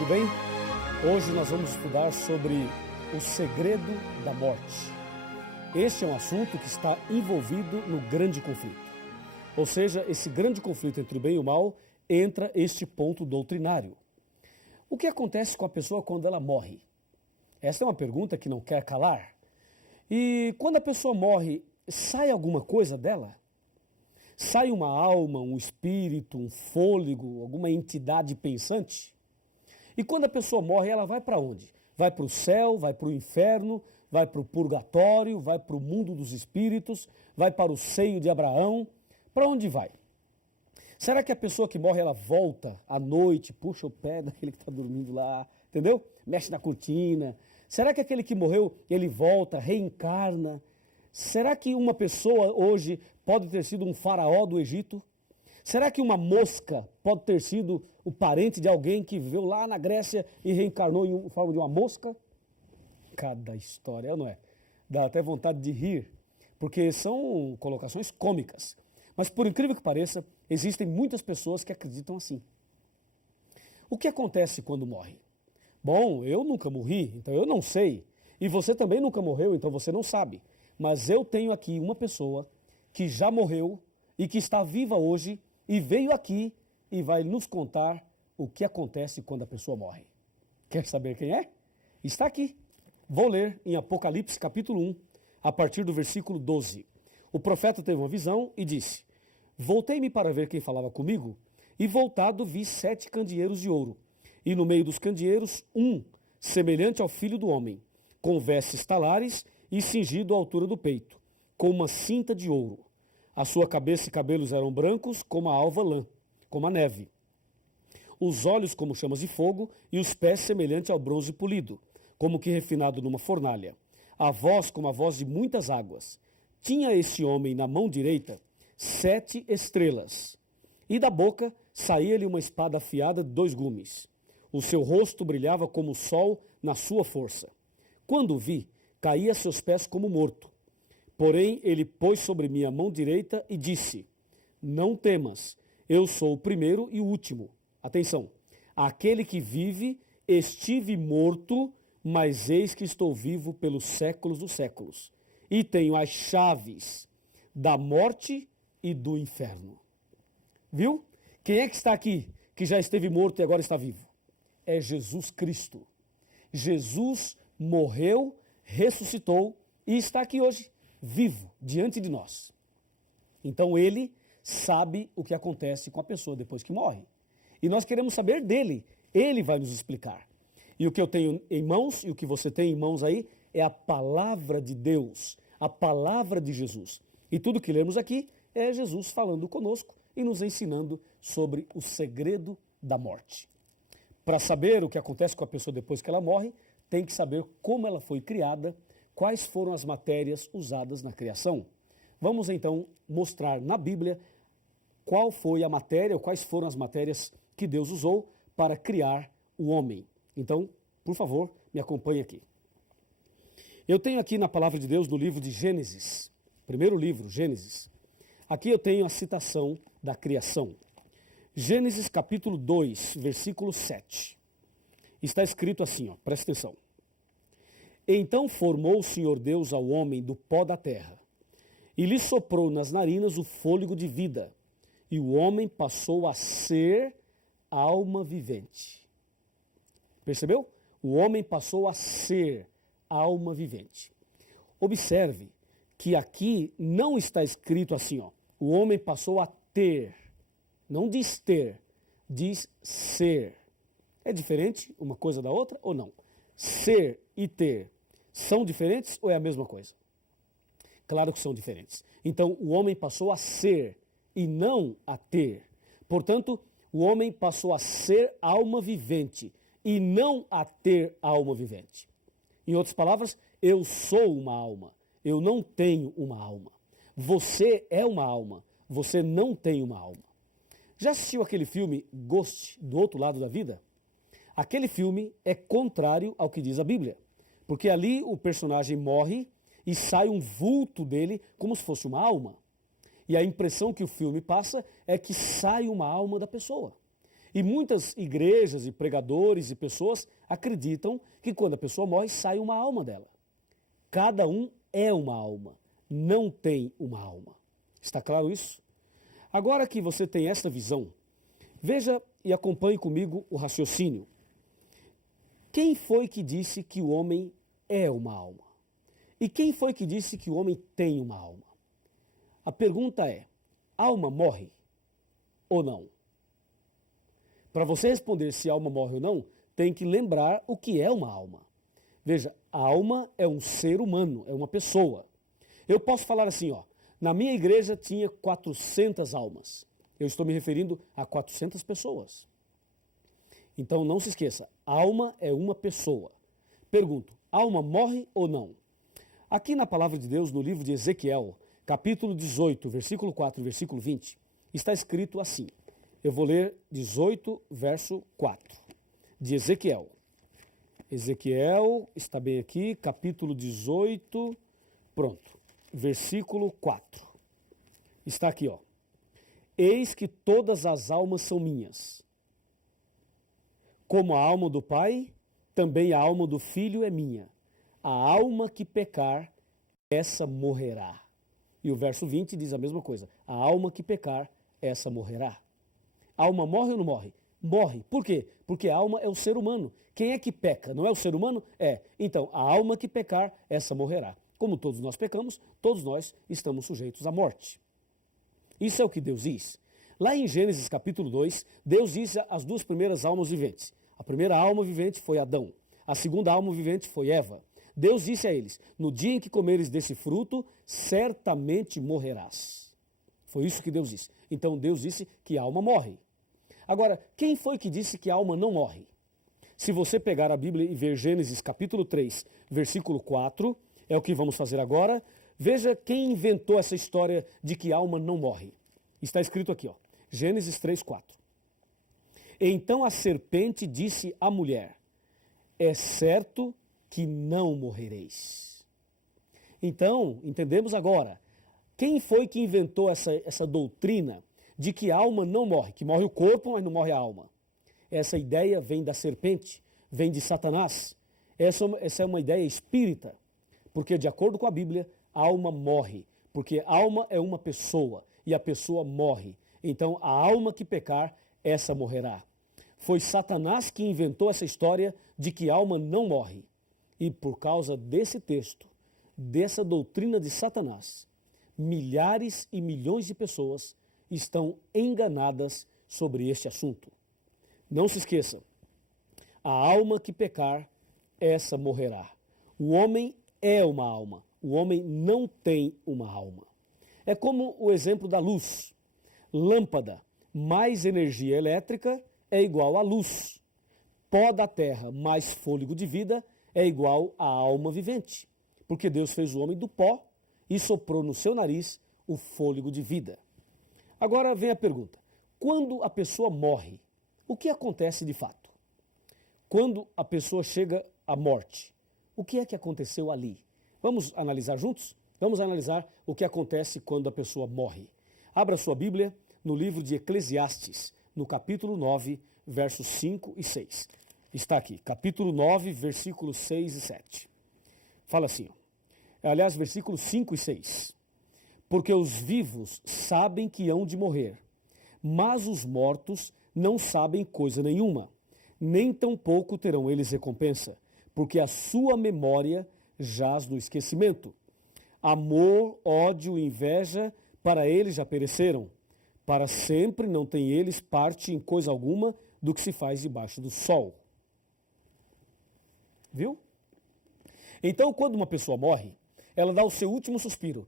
tudo bem? Hoje nós vamos estudar sobre o segredo da morte. Este é um assunto que está envolvido no grande conflito. Ou seja, esse grande conflito entre o bem e o mal entra este ponto doutrinário. O que acontece com a pessoa quando ela morre? Esta é uma pergunta que não quer calar. E quando a pessoa morre, sai alguma coisa dela? Sai uma alma, um espírito, um fôlego, alguma entidade pensante? E quando a pessoa morre, ela vai para onde? Vai para o céu, vai para o inferno, vai para o purgatório, vai para o mundo dos espíritos, vai para o seio de Abraão. Para onde vai? Será que a pessoa que morre, ela volta à noite, puxa o pé daquele que está dormindo lá, entendeu? Mexe na cortina. Será que aquele que morreu, ele volta, reencarna? Será que uma pessoa hoje pode ter sido um faraó do Egito? Será que uma mosca pode ter sido o parente de alguém que viveu lá na Grécia e reencarnou em forma de uma mosca? Cada história, não é? Dá até vontade de rir, porque são colocações cômicas. Mas por incrível que pareça, existem muitas pessoas que acreditam assim. O que acontece quando morre? Bom, eu nunca morri, então eu não sei. E você também nunca morreu, então você não sabe. Mas eu tenho aqui uma pessoa que já morreu e que está viva hoje e veio aqui e vai nos contar o que acontece quando a pessoa morre. Quer saber quem é? Está aqui. Vou ler em Apocalipse capítulo 1, a partir do versículo 12. O profeta teve uma visão e disse: Voltei-me para ver quem falava comigo, e voltado vi 7 candeeiros de ouro, e no meio dos candeeiros um, semelhante ao filho do homem, com vestes talares e cingido à altura do peito, com uma cinta de ouro. A sua cabeça e cabelos eram brancos como a alva lã, como a neve. Os olhos como chamas de fogo e os pés semelhante ao bronze polido, como que refinado numa fornalha. A voz como a voz de muitas águas. Tinha este homem na mão direita 7 estrelas, e da boca saía-lhe uma espada afiada de 2 gumes. O seu rosto brilhava como o sol na sua força. Quando o vi, caí a seus pés como morto. Porém, ele pôs sobre mim a mão direita e disse: Não temas, eu sou o primeiro e o último. Atenção, aquele que vive, estive morto, mas eis que estou vivo pelos séculos dos séculos. E tenho as chaves da morte e do inferno. Viu? Quem é que está aqui, que já esteve morto e agora está vivo? É Jesus Cristo. Jesus morreu, ressuscitou e está aqui hoje, vivo, diante de nós. Então ele sabe o que acontece com a pessoa depois que morre. E nós queremos saber dele. Ele vai nos explicar. E o que eu tenho em mãos e o que você tem em mãos aí é a palavra de Deus, a palavra de Jesus. E tudo que lemos aqui é Jesus falando conosco e nos ensinando sobre o segredo da morte. Para saber o que acontece com a pessoa depois que ela morre, tem que saber como ela foi criada, quais foram as matérias usadas na criação. Vamos então mostrar na Bíblia qual foi a matéria, ou quais foram as matérias que Deus usou para criar o homem. Então, por favor, me acompanhe aqui. Eu tenho aqui na palavra de Deus, no livro de Gênesis, primeiro livro, Gênesis. Aqui eu tenho a citação da criação. Gênesis capítulo 2, versículo 7. Está escrito assim, presta atenção. Então formou o Senhor Deus ao homem do pó da terra, e lhe soprou nas narinas o fôlego de vida, e o homem passou a ser alma vivente. Percebeu? O homem passou a ser alma vivente. Observe que aqui não está escrito assim, o homem passou a ter. Não diz ter, diz ser. É diferente uma coisa da outra ou não? Ser e ter são diferentes ou é a mesma coisa? Claro que são diferentes. Então, o homem passou a ser e não a ter. Portanto, o homem passou a ser alma vivente e não a ter alma vivente. Em outras palavras, eu sou uma alma, eu não tenho uma alma. Você é uma alma, você não tem uma alma. Já assistiu aquele filme Ghost, do outro lado da vida? Aquele filme é contrário ao que diz a Bíblia, porque ali o personagem morre e sai um vulto dele como se fosse uma alma. E a impressão que o filme passa é que sai uma alma da pessoa. E muitas igrejas e pregadores e pessoas acreditam que quando a pessoa morre, sai uma alma dela. Cada um é uma alma, não tem uma alma. Está claro isso? Agora que você tem esta visão, veja e acompanhe comigo o raciocínio. Quem foi que disse que o homem é uma alma? E quem foi que disse que o homem tem uma alma? A pergunta é, alma morre ou não? Para você responder se a alma morre ou não, tem que lembrar o que é uma alma. Veja, a alma é um ser humano, é uma pessoa. Eu posso falar assim, ó, na minha igreja tinha 400 almas. Eu estou me referindo a 400 pessoas. Então não se esqueça, alma é uma pessoa. Pergunto, alma morre ou não? Aqui na palavra de Deus, no livro de Ezequiel, capítulo 18, versículo 4 e versículo 20, está escrito assim. Eu vou ler 18, verso 4, de Ezequiel. Ezequiel, está bem aqui, capítulo 18, pronto, versículo 4. Está aqui, ó. Eis que todas as almas são minhas. Como a alma do Pai, também a alma do Filho é minha. A alma que pecar, essa morrerá. E o verso 20 diz a mesma coisa. A alma que pecar, essa morrerá. A alma morre ou não morre? Morre. Por quê? Porque a alma é o ser humano. Quem é que peca? Não é o ser humano? É. Então, a alma que pecar, essa morrerá. Como todos nós pecamos, todos nós estamos sujeitos à morte. Isso é o que Deus diz. Lá em Gênesis capítulo 2, Deus diz as duas primeiras almas viventes. A primeira alma vivente foi Adão. A segunda alma vivente foi Eva. Deus disse a eles, no dia em que comeres desse fruto, certamente morrerás. Foi isso que Deus disse. Então Deus disse que a alma morre. Agora, quem foi que disse que a alma não morre? Se você pegar a Bíblia e ver Gênesis capítulo 3, versículo 4, é o que vamos fazer agora, veja quem inventou essa história de que a alma não morre. Está escrito aqui, ó, Gênesis 3, 4. Então a serpente disse à mulher, é certo que não morrereis. Então, entendemos agora, quem foi que inventou essa doutrina de que a alma não morre, que morre o corpo, mas não morre a alma? Essa ideia vem da serpente, vem de Satanás. Essa é uma ideia espírita, porque de acordo com a Bíblia, a alma morre, porque a alma é uma pessoa e a pessoa morre. Então, a alma que pecar, essa morrerá. Foi Satanás que inventou essa história de que a alma não morre. E por causa desse texto, dessa doutrina de Satanás, milhares e milhões de pessoas estão enganadas sobre este assunto. Não se esqueça, a alma que pecar, essa morrerá. O homem é uma alma, o homem não tem uma alma. É como o exemplo da luz. Lâmpada mais energia elétrica é igual a luz. Pó da terra mais fôlego de vida é igual à alma vivente. Porque Deus fez o homem do pó e soprou no seu nariz o fôlego de vida. Agora vem a pergunta, quando a pessoa morre, o que acontece de fato? Quando a pessoa chega à morte, o que é que aconteceu ali? Vamos analisar juntos? Vamos analisar o que acontece quando a pessoa morre. Abra sua Bíblia no livro de Eclesiastes, no capítulo 9, versos 5 e 6. Está aqui, capítulo 9, versículos 6 e 7. Fala assim, aliás, versículos 5 e 6. Porque os vivos sabem que hão de morrer, mas os mortos não sabem coisa nenhuma, nem tampouco terão eles recompensa, porque a sua memória jaz no esquecimento. Amor, ódio e inveja, para eles já pereceram. Para sempre não têm eles parte em coisa alguma do que se faz debaixo do sol. Viu? Então, quando uma pessoa morre, ela dá o seu último suspiro.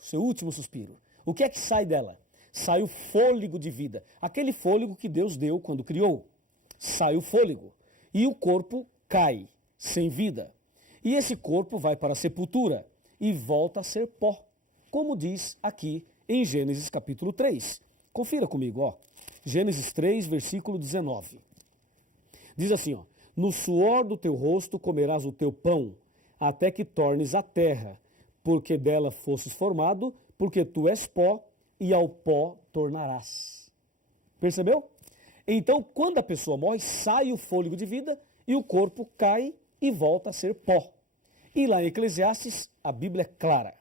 Seu último suspiro. O que é que sai dela? Sai o fôlego de vida. Aquele fôlego que Deus deu quando criou. Sai o fôlego. E o corpo cai, sem vida. E esse corpo vai para a sepultura e volta a ser pó. Como diz aqui em Gênesis capítulo 3. Confira comigo, ó. Gênesis 3, versículo 19. Diz assim, ó. No suor do teu rosto comerás o teu pão, até que tornes a terra, porque dela fosses formado, porque tu és pó, e ao pó tornarás. Percebeu? Então, quando a pessoa morre, sai o fôlego de vida e o corpo cai e volta a ser pó. E lá em Eclesiastes, a Bíblia é clara.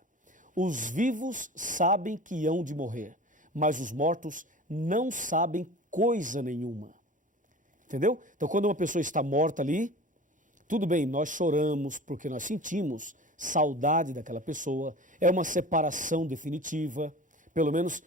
Os vivos sabem que hão de morrer, mas os mortos não sabem coisa nenhuma. Entendeu? Então, quando uma pessoa está morta ali, tudo bem, nós choramos porque nós sentimos saudade daquela pessoa, é uma separação definitiva, pelo menos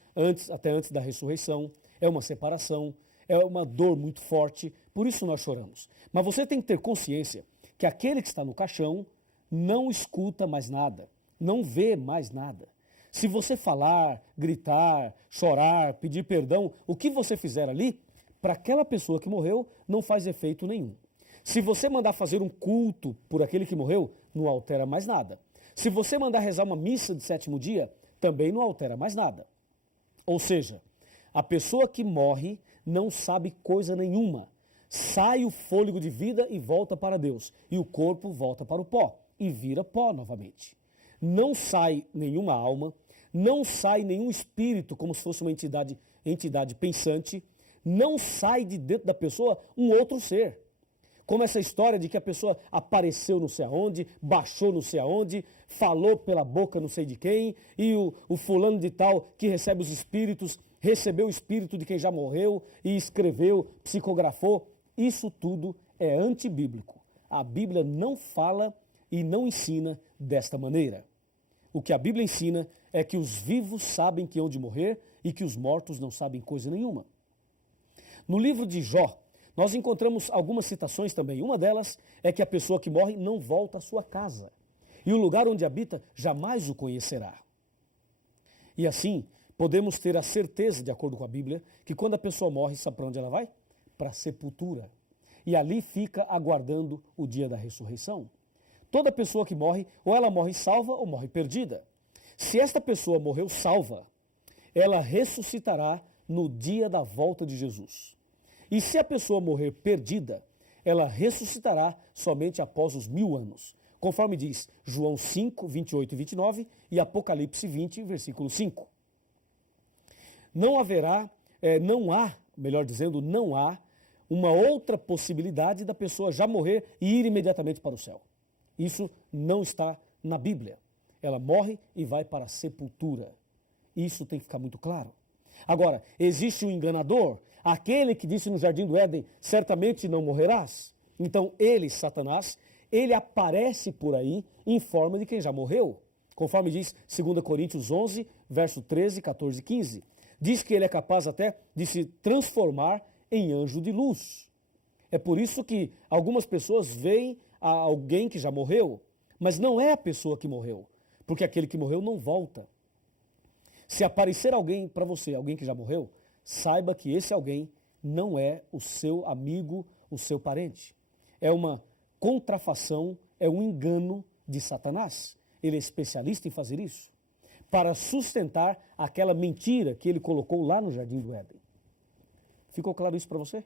até antes da ressurreição, é uma separação, é uma dor muito forte, por isso nós choramos. Mas você tem que ter consciência que aquele que está no caixão não escuta mais nada, não vê mais nada. Se você falar, gritar, chorar, pedir perdão, o que você fizer ali, para aquela pessoa que morreu, não faz efeito nenhum. Se você mandar fazer um culto por aquele que morreu, não altera mais nada. Se você mandar rezar uma missa de 7º dia, também não altera mais nada. Ou seja, a pessoa que morre não sabe coisa nenhuma. Sai o fôlego de vida e volta para Deus. E o corpo volta para o pó e vira pó novamente. Não sai nenhuma alma, não sai nenhum espírito, como se fosse uma entidade pensante, não sai de dentro da pessoa um outro ser. Como essa história de que a pessoa apareceu não sei aonde, baixou não sei aonde, falou pela boca não sei de quem, e o fulano de tal que recebe os espíritos, recebeu o espírito de quem já morreu e escreveu, psicografou. Isso tudo é antibíblico. A Bíblia não fala e não ensina desta maneira. O que a Bíblia ensina é que os vivos sabem que hão de morrer e que os mortos não sabem coisa nenhuma. No livro de Jó, nós encontramos algumas citações também. Uma delas é que a pessoa que morre não volta à sua casa. E o lugar onde habita jamais o conhecerá. E assim, podemos ter a certeza, de acordo com a Bíblia, que quando a pessoa morre, sabe para onde ela vai? Para a sepultura. E ali fica aguardando o dia da ressurreição. Toda pessoa que morre, ou ela morre salva ou morre perdida. Se esta pessoa morreu salva, ela ressuscitará no dia da volta de Jesus. E se a pessoa morrer perdida, ela ressuscitará somente após os 1000 anos, conforme diz João 5, 28 e 29 e Apocalipse 20, versículo 5. Não há uma outra possibilidade da pessoa já morrer e ir imediatamente para o céu. Isso não está na Bíblia. Ela morre e vai para a sepultura. Isso tem que ficar muito claro. Agora, existe um enganador, aquele que disse no Jardim do Éden, certamente não morrerás. Então ele, Satanás, ele aparece por aí em forma de quem já morreu. Conforme diz 2 Coríntios 11, verso 13, 14 e 15. Diz que ele é capaz até de se transformar em anjo de luz. É por isso que algumas pessoas veem a alguém que já morreu, mas não é a pessoa que morreu, porque aquele que morreu não volta. Se aparecer alguém para você, alguém que já morreu, saiba que esse alguém não é o seu amigo, o seu parente. É uma contrafação, é um engano de Satanás. Ele é especialista em fazer isso, para sustentar aquela mentira que ele colocou lá no Jardim do Éden. Ficou claro isso para você?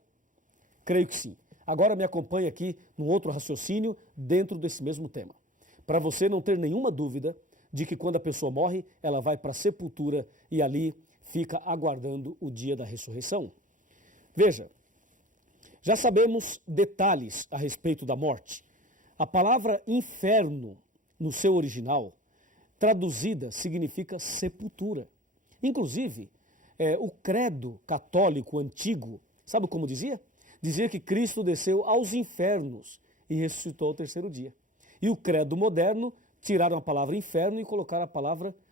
Creio que sim. Agora me acompanhe aqui num outro raciocínio dentro desse mesmo tema. Para você não ter nenhuma dúvida de que quando a pessoa morre, ela vai para a sepultura e ali fica aguardando o dia da ressurreição. Veja, já sabemos detalhes a respeito da morte. A palavra inferno, no seu original, traduzida, significa sepultura. Inclusive, o credo católico antigo, sabe como dizia? Dizia que Cristo desceu aos infernos e ressuscitou ao 3º dia. E o credo moderno tiraram a palavra inferno e colocaram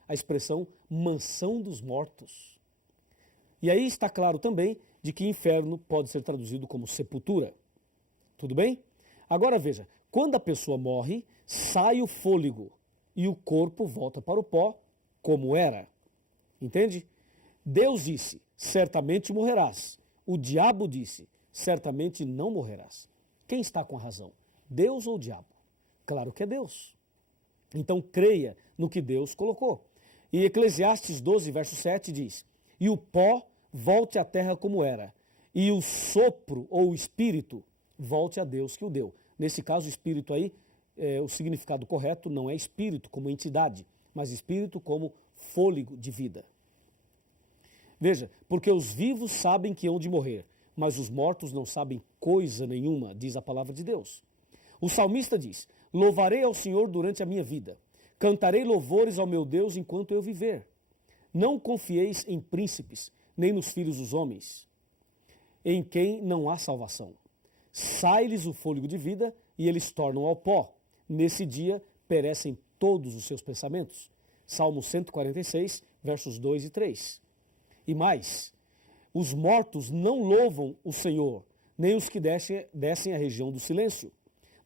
a expressão mansão dos mortos. E aí está claro também de que inferno pode ser traduzido como sepultura. Tudo bem? Agora veja, quando a pessoa morre, sai o fôlego e o corpo volta para o pó como era. Entende? Deus disse, certamente morrerás. O diabo disse, certamente não morrerás. Quem está com a razão? Deus ou o diabo? Claro que é Deus. Então creia no que Deus colocou. E Eclesiastes 12, verso 7 diz, e o pó volte à terra como era, e o sopro ou o espírito volte a Deus que o deu. Nesse caso, o espírito aí, o significado correto não é espírito como entidade, mas espírito como fôlego de vida. Veja, porque os vivos sabem que hão de morrer, mas os mortos não sabem coisa nenhuma, diz a palavra de Deus. O salmista diz: louvarei ao Senhor durante a minha vida, cantarei louvores ao meu Deus enquanto eu viver. Não confieis em príncipes, nem nos filhos dos homens, em quem não há salvação. Sai-lhes o fôlego de vida e eles tornam ao pó. Nesse dia perecem todos os seus pensamentos. Salmo 146, versos 2 e 3. E mais, os mortos não louvam o Senhor, nem os que descem à região do silêncio.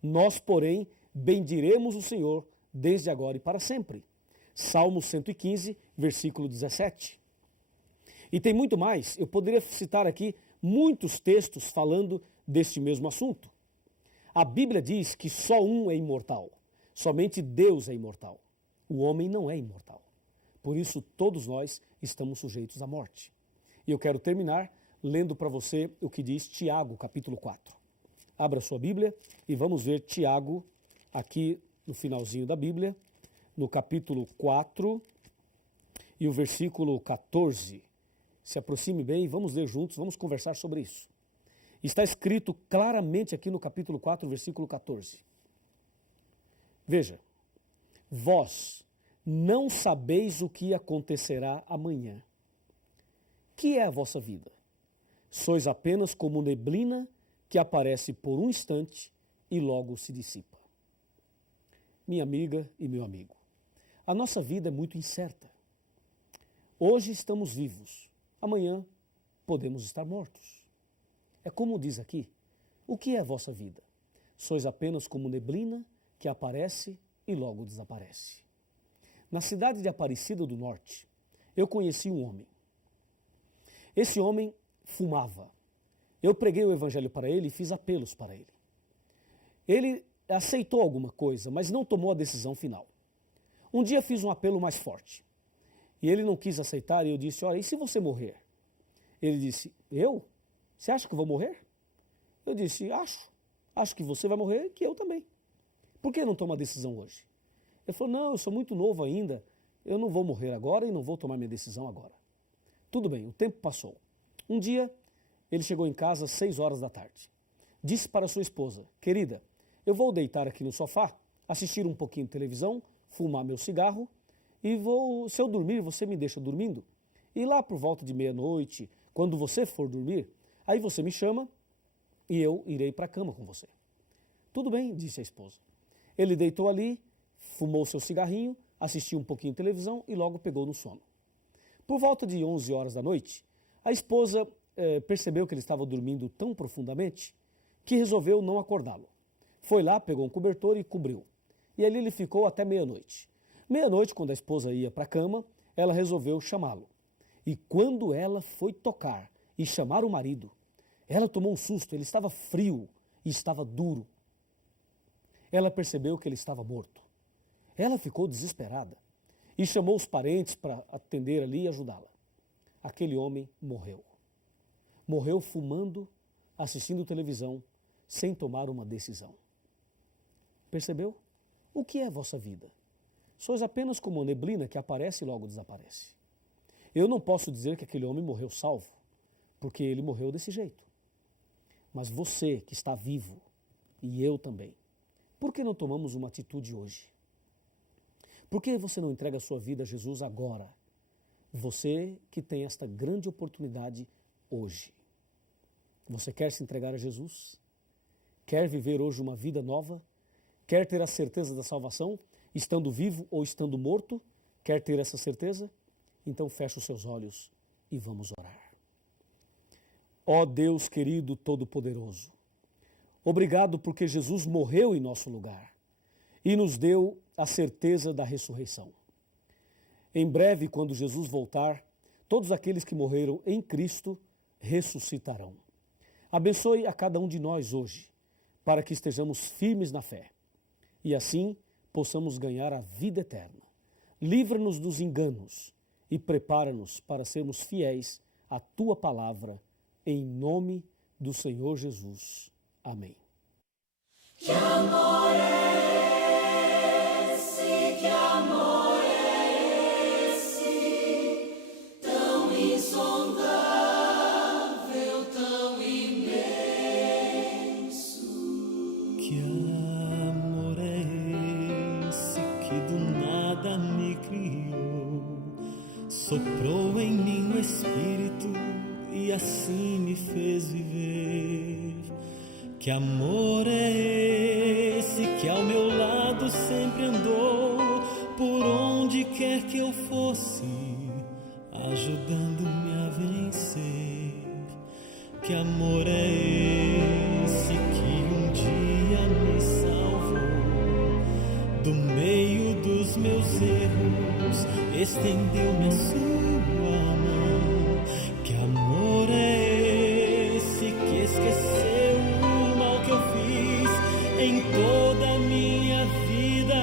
Nós, porém, bendiremos o Senhor desde agora e para sempre. Salmo 115, versículo 17. E tem muito mais, eu poderia citar aqui muitos textos falando deste mesmo assunto. A Bíblia diz que só um é imortal, somente Deus é imortal. O homem não é imortal. Por isso, todos nós estamos sujeitos à morte. E eu quero terminar lendo para você o que diz Tiago, capítulo 4. Abra sua Bíblia e vamos ver Tiago, aqui no finalzinho da Bíblia, no capítulo 4 e o versículo 14. Se aproxime bem e vamos ler juntos, vamos conversar sobre isso. Está escrito claramente aqui no capítulo 4, versículo 14. Veja, vós não sabeis o que acontecerá amanhã. Que é a vossa vida? Sois apenas como neblina que aparece por um instante e logo se dissipa. Minha amiga e meu amigo, a nossa vida é muito incerta. Hoje estamos vivos, amanhã podemos estar mortos. É como diz aqui, o que é a vossa vida? Sois apenas como neblina que aparece e logo desaparece. Na cidade de Aparecida do Norte, eu conheci um homem. Esse homem fumava. Eu preguei o evangelho para ele e fiz apelos para ele. Ele aceitou alguma coisa, mas não tomou a decisão final. Um dia fiz um apelo mais forte. E ele não quis aceitar e eu disse, olha, e se você morrer? Ele disse, eu? Você acha que eu vou morrer? Eu disse, acho. Acho que você vai morrer e que eu também. Por que não toma a decisão hoje? Ele falou, não, eu sou muito novo ainda, eu não vou morrer agora e não vou tomar minha decisão agora. Tudo bem, o tempo passou. Um dia, ele chegou em casa às 6 horas da tarde. Disse para sua esposa, querida, eu vou deitar aqui no sofá, assistir um pouquinho de televisão, fumar meu cigarro e se eu dormir, você me deixa dormindo? E lá por volta de meia-noite, quando você for dormir, aí você me chama e eu irei para a cama com você. Tudo bem, disse a esposa. Ele deitou ali, fumou seu cigarrinho, assistiu um pouquinho de televisão e logo pegou no sono. Por volta de 11 horas da noite, a esposa percebeu que ele estava dormindo tão profundamente que resolveu não acordá-lo. Foi lá, pegou um cobertor e cobriu. E ali ele ficou até meia-noite. Meia-noite, quando a esposa ia para a cama, ela resolveu chamá-lo. E quando ela foi tocar e chamar o marido, ela tomou um susto, ele estava frio e estava duro. Ela percebeu que ele estava morto. Ela ficou desesperada e chamou os parentes para atender ali e ajudá-la. Aquele homem morreu. Morreu fumando, assistindo televisão, sem tomar uma decisão. Percebeu? O que é a vossa vida? Sois apenas como uma neblina que aparece e logo desaparece. Eu não posso dizer que aquele homem morreu salvo, porque ele morreu desse jeito. Mas você que está vivo, e eu também, por que não tomamos uma atitude hoje? Por que você não entrega a sua vida a Jesus agora? Você que tem esta grande oportunidade hoje. Você quer se entregar a Jesus? Quer viver hoje uma vida nova? Quer ter a certeza da salvação, estando vivo ou estando morto? Quer ter essa certeza? Então feche os seus olhos e vamos orar. Ó Deus querido Todo-Poderoso, obrigado porque Jesus morreu em nosso lugar e nos deu a certeza da ressurreição. Em breve, quando Jesus voltar, todos aqueles que morreram em Cristo ressuscitarão. Abençoe a cada um de nós hoje, para que estejamos firmes na fé e assim possamos ganhar a vida eterna. Livra-nos dos enganos e prepara-nos para sermos fiéis à Tua palavra, em nome do Senhor Jesus. Amém. Que amor é esse, que amor é esse, tão insondável. soprou em mim o Espírito e assim me fez viver. Que amor é esse que ao meu lado sempre andou, por onde quer que eu fosse, ajudando-me a vencer? Que amor é esse que um dia me salvou do meio dos meus erros, estendeu-me a sua mão? Que amor é esse que esqueceu o mal que eu fiz em toda a minha vida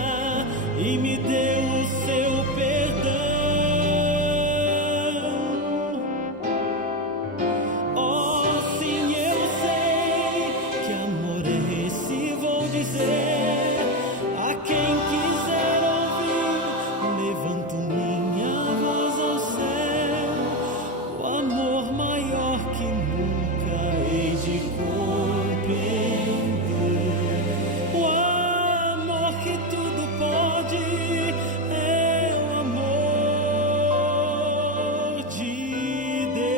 e me deu o seu perdão? Oh, sim, eu sei que amor é esse, vou dizer a quem quiser ouvir. Levanto minha voz ao céu, o amor maior que nunca hei de compreender. O amor que tudo pode é o amor de Deus.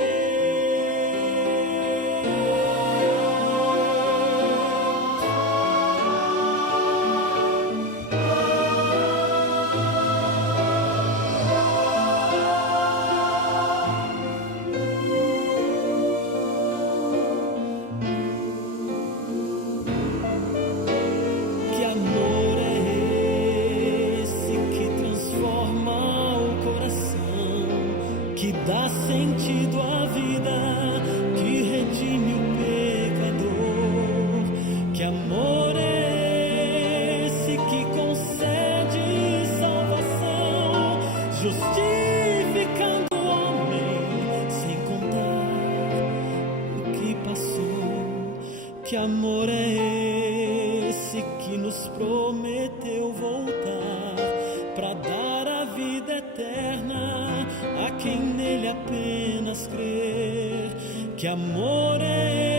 Que amor é esse que transforma o coração, que dá sentido à vida, que redime o pecador? Que amor é esse que concede salvação, justificando o homem sem contar o que passou? Que amor é esse que nos prometeu voltar para dar a vida eterna a quem nele apenas crer? Que amor é